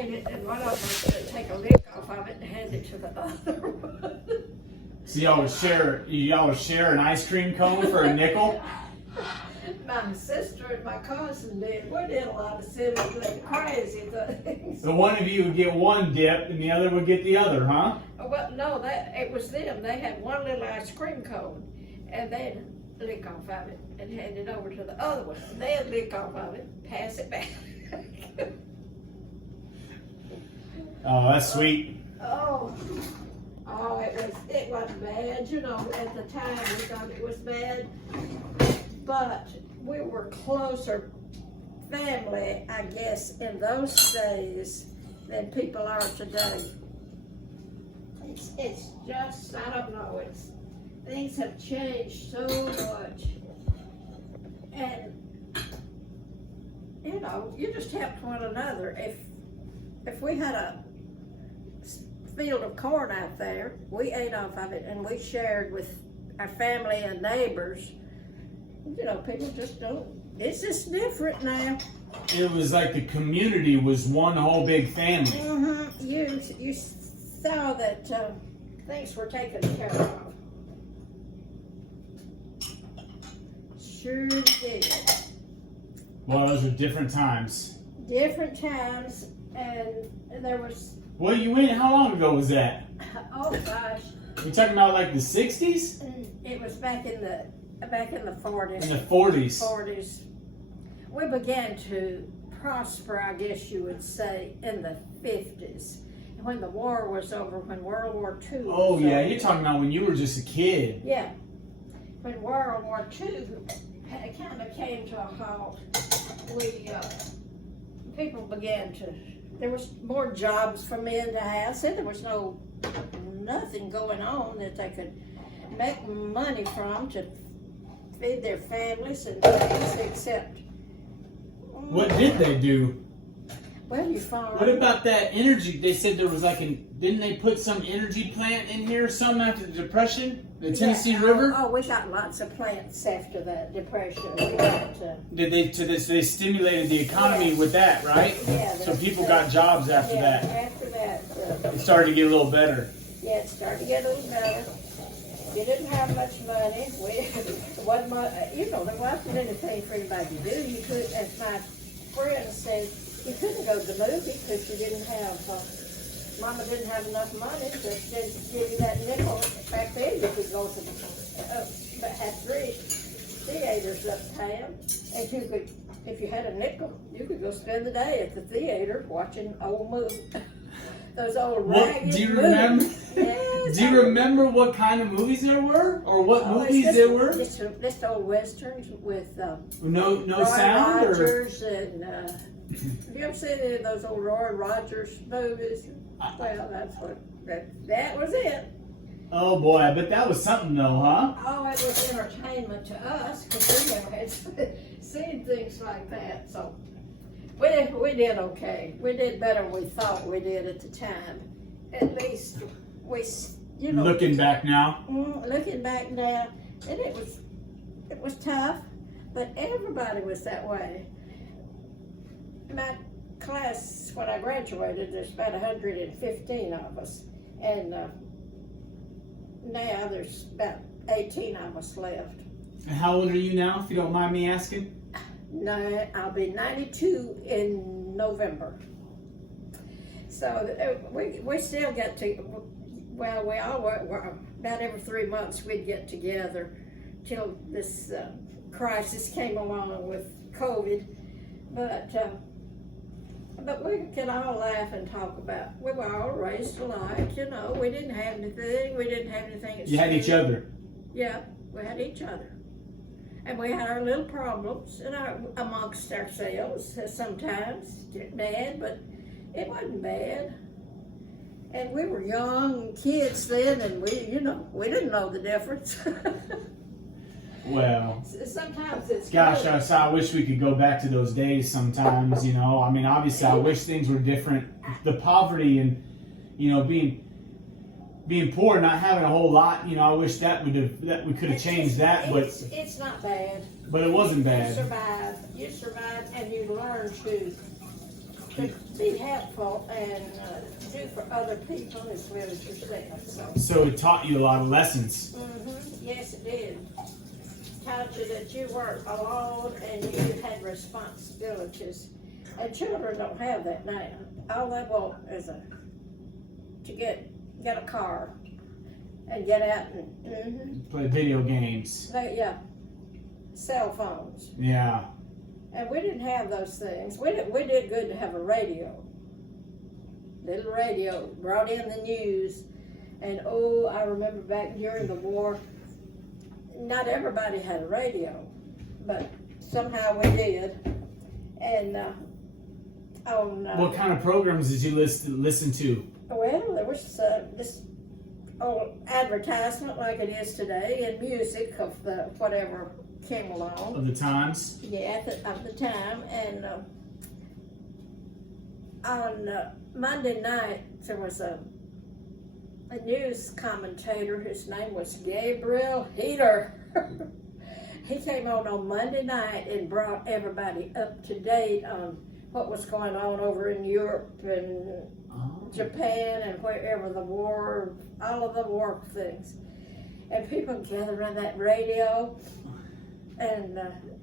ate it, and one of them was going to take a lick off of it and hand it to the other one. So y'all would share an ice cream cone for a nickel? My sister and my cousin did. We did a lot of silly, crazy things. So one of you would get one dip and the other would get the other, huh? Well, no, it was them. They had one little ice cream cone, and they'd lick off of it and hand it over to the other one. And they'd lick off of it, pass it back. Oh, that's sweet. Oh, it wasn't bad. You know, at the time we thought it was bad, but we were closer family, I guess, in those days than people are today. It's just, I don't know, things have changed so much. And, you know, you just helped one another. If we had a field of corn out there, we ate off of it and we shared with our family and neighbors. You know, people just don't, it's just different now. It was like the community was one whole big family. Mm-hmm. You saw that things were taken care of. Sure did. Well, those were different times. Different times, and there was. Well, you went, how long ago was that? Oh gosh. You talking about like the 60s? It was back in the 40s. In the 40s. 40s. We began to prosper, I guess you would say, in the 50s. When the war was over, when World War II was Oh yeah, over. you're talking about when you were just a kid. Yeah. When World War II kind of came to a halt, people began to, there was more jobs for men to have, so there was nothing going on that they could make money from to feed their families and things except. What did they do? Well, you farm. What about that energy? They said there was didn't they put some energy plant in here, some after the Depression? The Tennessee River? Oh, we got lots of plants after that Depression. We got, They stimulated the economy with that, right? Yeah. So people got jobs after that. After that. It started to get a little better. Yeah, it started to get a little better. We didn't have much money. There wasn't anything for anybody to do. You could, as my friend said, you couldn't go to the movie because you didn't have, Mama didn't have enough money to give you that nickel. Back then, you could go to had 3 theaters uptown, and you could, if you had a nickel, you could go spend the day at the theater watching old movies. Those old ragged do you remember? Yes, Do you remember what kind of movies there were, or what movies there were? Just old westerns with No Roy sound, Rogers and have you ever seen any of those old Roy Rogers movies? Well, that was it. Oh boy, I bet that was something though, huh? Oh, it was entertainment to us because we never had seen things like that. So we did okay. We did better than we thought we did at the time. At least we, Looking back now. Looking back now, and it was tough, but everybody was that way. My class, when I graduated, there's about 115 of us, and now there's about 18 of us left. And how old are you now, if you don't mind me asking? No, I'll be 92 in November. So we still get to, well, we all were about every 3 months we'd get together till this crisis came along with COVID. But we could all laugh and talk about, we were all raised alike, we didn't have anything, You had each other. Yeah, we had each other. And we had our little problems amongst ourselves sometimes, bad, but it wasn't bad. And we were young kids then, and we didn't know the difference. Well, sometimes it's gosh, good. I wish we could go back to those days sometimes, I mean, obviously I wish things were different. The poverty and, being poor and not having a whole lot, I wish that we could have changed that, but it's not bad. But it wasn't bad. You survived, and you learned to to be helpful and do for other people as well as yourself. So it taught you a lot of lessons. Yes, it did. Taught you that you weren't alone and you had responsibilities. And children don't have that now. All they want is to get a car and get out and Play video games. Cell phones. Yeah. And we didn't have those things. We did good to have a radio. Little radio, brought in the news. And I remember back during the war, not everybody had a radio, but somehow we did. And what kind of programs did you listen to? Well, there was this old advertisement like it is today, and music of the whatever came along. Of the times? Yeah, of the time. And on Monday night, there was a news commentator. His name was Gabriel Heater. He came on Monday night and brought everybody up to date on what was going on over in Europe and Japan and wherever the war, all of the war things. And people gathered around that radio, and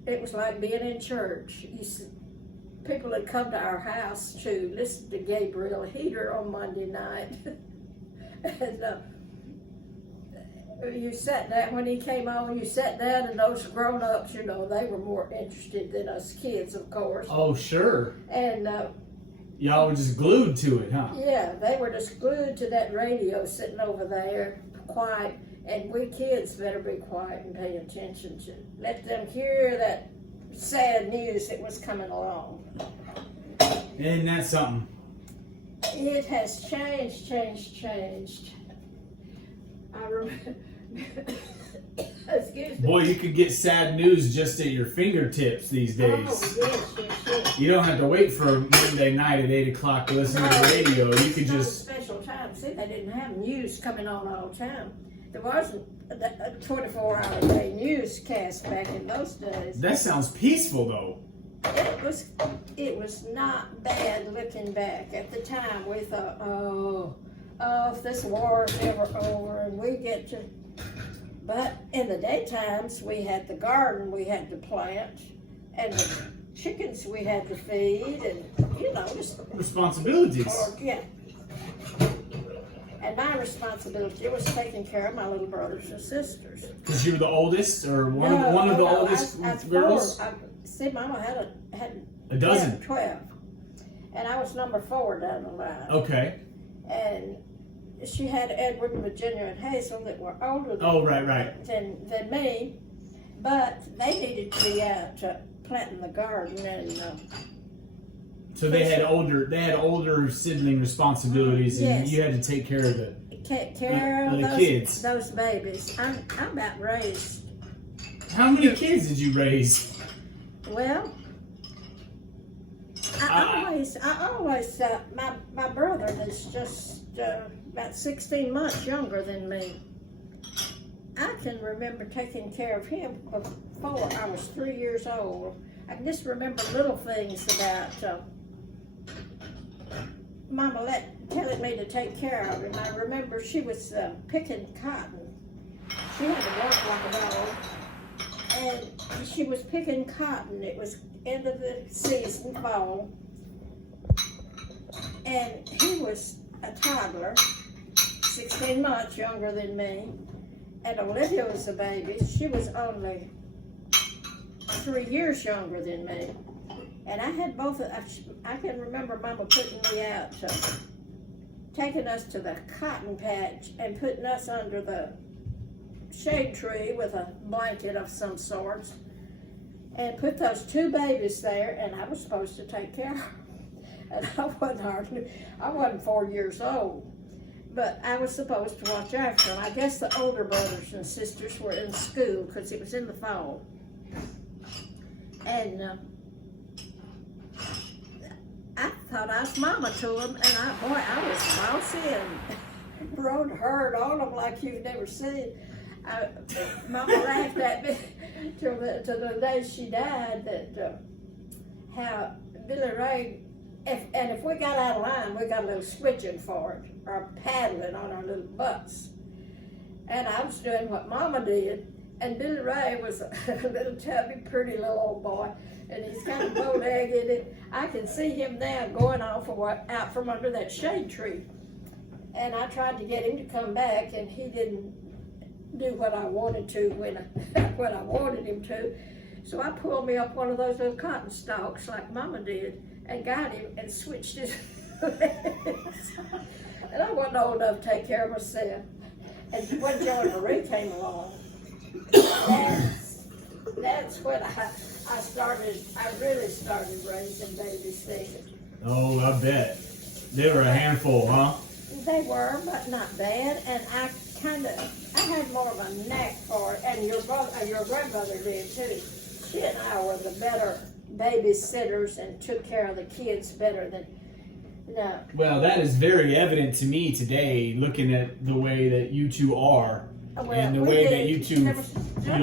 it was like being in church. People had come to our house to listen to Gabriel Heater on Monday night. And you sat down, when he came on, you sat down, and those grown-ups, they were more interested than us kids, of course. Oh, sure. And y'all were just glued to it, huh? yeah, they were just glued to that radio sitting over there, quiet, and we kids better be quiet and pay attention to let them hear that sad news that was coming along. Isn't that something? It has changed. I remember. Excuse me. Boy, you could get sad news just at your fingertips these days. Oh, yes. You don't have to wait for Monday night at 8 o'clock to listen to the radio. You could just... Special time. See, they didn't have news coming on all the time. There wasn't a 24-hour-a-day newscast back in those days. That sounds peaceful, though. It was not bad looking back. At the time, we thought, if this war is ever over and we get to... But in the daytimes, we had the garden we had to plant, and the chickens we had to feed, and, just... Responsibilities. Yeah. And my responsibility was taking care of my little brothers and sisters. Because you were the oldest, or one of the oldest girls? See, Mama had a dozen. 12. And I was number 4 down the line. Okay. And she had Edward and Virginia and Hazel that were older than me. But they needed to be out planting the garden and so they had older sibling responsibilities, and you had to take care of the kids. Those babies. I'm about raised. How many kids did you raise? Well, I always my brother is just about 16 months younger than me. I can remember taking care of him before I was 3 years old. I can just remember little things about Mama telling me to take care of him. I remember she was picking cotton. She had to work like a dog. And she was picking cotton. It was end of the season, fall. And he was a toddler, 16 months younger than me. And Olivia was a baby. She was only 3 years younger than me. And I had both of I can remember Mama putting me out, taking us to the cotton patch and putting us under the shade tree with a blanket of some sorts, and put those 2 babies there, and I was supposed to take care of them. And I wasn't 4 years old, but I was supposed to watch after them. I guess the older brothers and sisters were in school because it was in the fall. And I thought I was Mama to them, and I was bossy and rode herd on them like you've never seen. Mama laughed at me till the day she died that how Billy Ray if we got out of line, we got a little switching for it, or paddling on our little butts. And I was doing what Mama did, and Billy Ray was a little chubby, pretty little old boy, and he's kind of bow-legged, and I can see him now going off out from under that shade tree. And I tried to get him to come back, and he didn't do what I wanted to when I wanted him to. So I pulled me up one of those little cotton stalks like Mama did, and got him and switched his legs. And I wasn't old enough to take care of myself. And when Joe and Marie came along, that's when I really started raising babies then. Oh, I bet. They were a handful, huh? They were, but not bad. And I had more of a knack for it. And your grandmother did too. She and I were the better babysitters and took care of the kids better than. No. Well, that is very evident to me today, looking at the way that you two are, and the way that you two,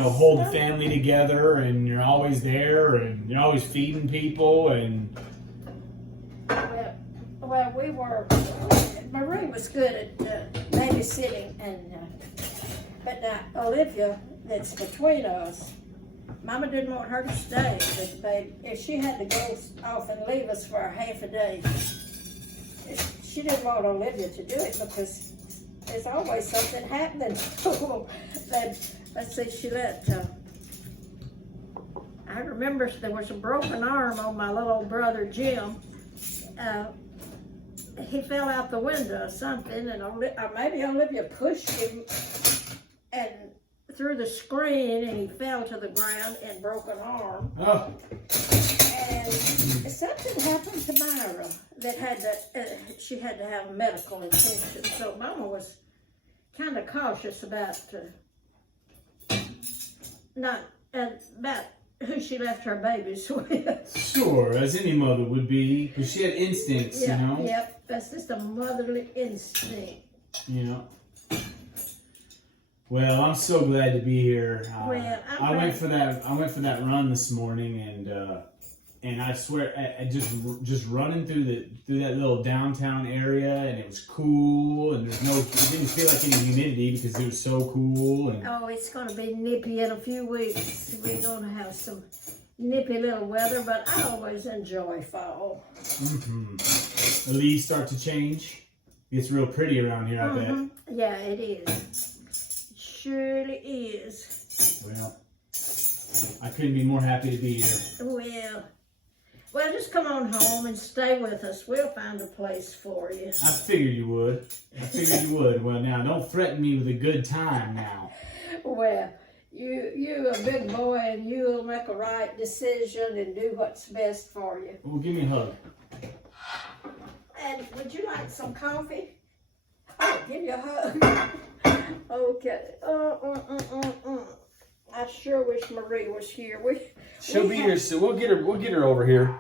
hold the family together, and you're always there, and you're always feeding people, and. Well, we were. Marie was good at babysitting, but now Olivia, that's between us. Mama didn't want her to stay with the baby. If she had to go off and leave us for a half a day, she didn't want Olivia to do it because there's always something happening. But let's see, she let. I remember there was a broken arm on my little brother Jim. He fell out the window or something, and maybe Olivia pushed him and through the screen, and he fell to the ground and broke an arm. Oh. And something happened to Myra that she had to have medical attention. So Mama was kind of cautious about about who she left her babies with. Sure, as any mother would be, because she had instincts, Yep, that's just a motherly instinct. Well, I'm so glad to be here. I went for glad. that run this morning, and I swear, I just running through that little downtown area, and it was cool, and it didn't feel like any humidity because it was so cool. And oh, it's going to be nippy in a few weeks. We're going to have some nippy little weather, but I always enjoy fall. Mm-hmm. The leaves start to change. It's real pretty around here, I bet. Yeah, it is. It surely is. Well, I couldn't be more happy to be here. Well, just come on home and stay with us. We'll find a place for you. I figured you would. Well, now, don't threaten me with a good time now. Well, you're a big boy, and you'll make a right decision and do what's best for you. Well, give me a hug. And would you like some coffee? I'll give you a hug. Okay. I sure wish Marie was here. She'll be here soon. We'll get her over here.